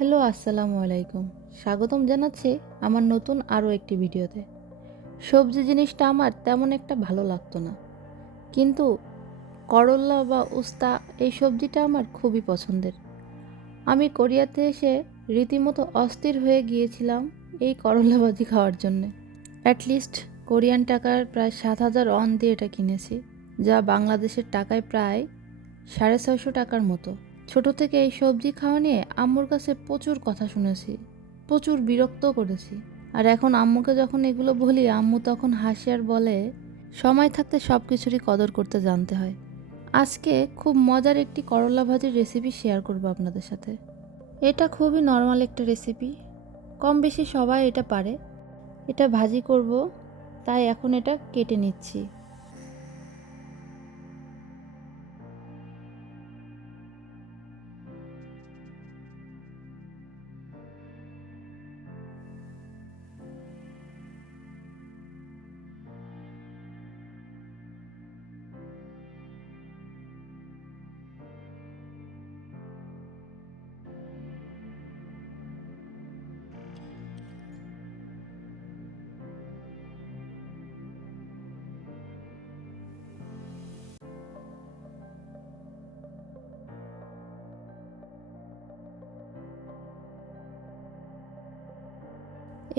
Hello, আসসালামু আলাইকুম। স্বাগতম জানাচ্ছি আমার নতুন আরও একটি ভিডিওতে। সবজি জিনিসটা আমার তেমন একটা ভালো লাগতো না। কিন্তু করল্লা বা উস্তা এই সবজিটা আমার খুবই পছন্দের। আমি কোরিয়াতে এসে রীতিমতো অস্থির হয়ে গিয়েছিলাম এই করল্লা ভাজি খাওয়ার জন্যে। অ্যাটলিস্ট কোরিয়ান টাকার প্রায় সাত হাজার অন দিয়ে এটা কিনেছি, যা বাংলাদেশের টাকায় প্রায় সাড়ে ছয়শো টাকার মতো। ছোট থেকে এই সবজি খাওয়া নিয়ে আম্মুর কাছে প্রচুর কথা শুনেছি, প্রচুর বিরক্ত করেছি। আর এখন আম্মুকে যখন এগুলো বলি, আম্মু তখন হাসি আর বলে, সময় থাকতে সব কিছুরই কদর করতে জানতে হয়। আজকে খুব মজার একটি করলা ভাজির রেসিপি শেয়ার করব আপনাদের সাথে। এটা খুবই নর্মাল একটা রেসিপি কম বেশি সবাই এটা পারে। এটা ভাজি করব, তাই এখন এটা কেটে নিচ্ছি।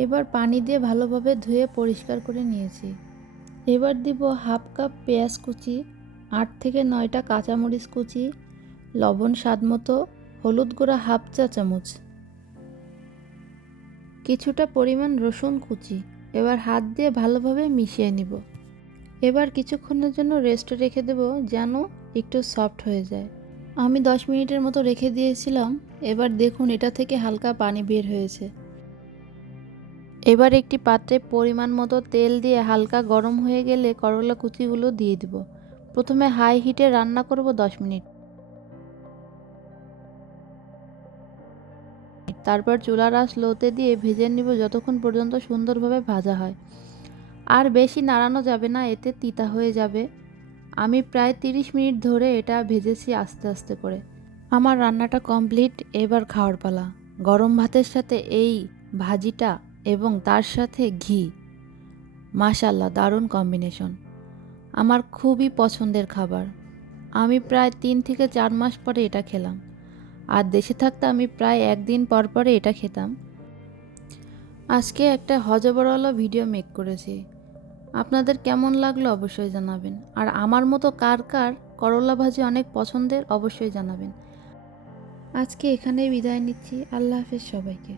এবার পানি দিয়ে ভালোভাবে ধুয়ে পরিষ্কার করে নিয়েছি। এবার দিব হাফ কাপ পেঁয়াজ কুচি, আট থেকে নয়টা কাঁচামরিচ কুচি, লবণ স্বাদ মতো, হলুদ গুঁড়া হাফ চা চামচ। কিছুটা পরিমাণ রসুন কুচি, এবার হাত দিয়ে ভালোভাবে মিশিয়ে নিব। এবার কিছুক্ষণের জন্য রেস্ট রেখে দেব যেন একটু সফট হয়ে যায়। আমি দশ মিনিটের মতো রেখে দিয়েছিলাম, এবার দেখুন এটা থেকে হালকা পানি বের হয়েছে। এবার একটি পাত্রে পরিমাণ মতো তেল দিয়ে হালকা গরম হয়ে গেলে করলা কুচিগুলো দিয়ে দিব। প্রথমে হাই হিটে রান্না করব দশ মিনিট। তারপর চুলার আঁচ লোতে দিয়ে ভেজে নিব যতক্ষণ পর্যন্ত সুন্দরভাবে ভাজা হয়। আর বেশি নাড়ানো যাবে না, এতে তিতা হয়ে যাবে। আমি প্রায় তিরিশ মিনিট ধরে এটা ভেজেছি আস্তে আস্তে করে। আমার রান্নাটা কমপ্লিট, এবার খাওয়ার পালা। গরম ভাতের সাথে এই ভাজিটা এবং তার সাথে ঘি। মাশাল্লাহ দারুণ কম্বিনেশন আমার খুবই পছন্দের খাবার। আমি প্রায় তিন থেকে চার মাস পরে এটা খেলাম। আর দেশে থাকতে আমি প্রায় একদিন পর পরে এটা খেতাম। আজকে একটা হজবরওয়ালা ভিডিও মেক করেছি। আপনাদের কেমন লাগল অবশ্যই জানাবেন। আর আমার মতো কার কার করলা ভাজি অনেক পছন্দের অবশ্যই জানাবেন। আজকে এখানেই বিদায় নিচ্ছি। আল্লাহ হাফেজ সবাইকে।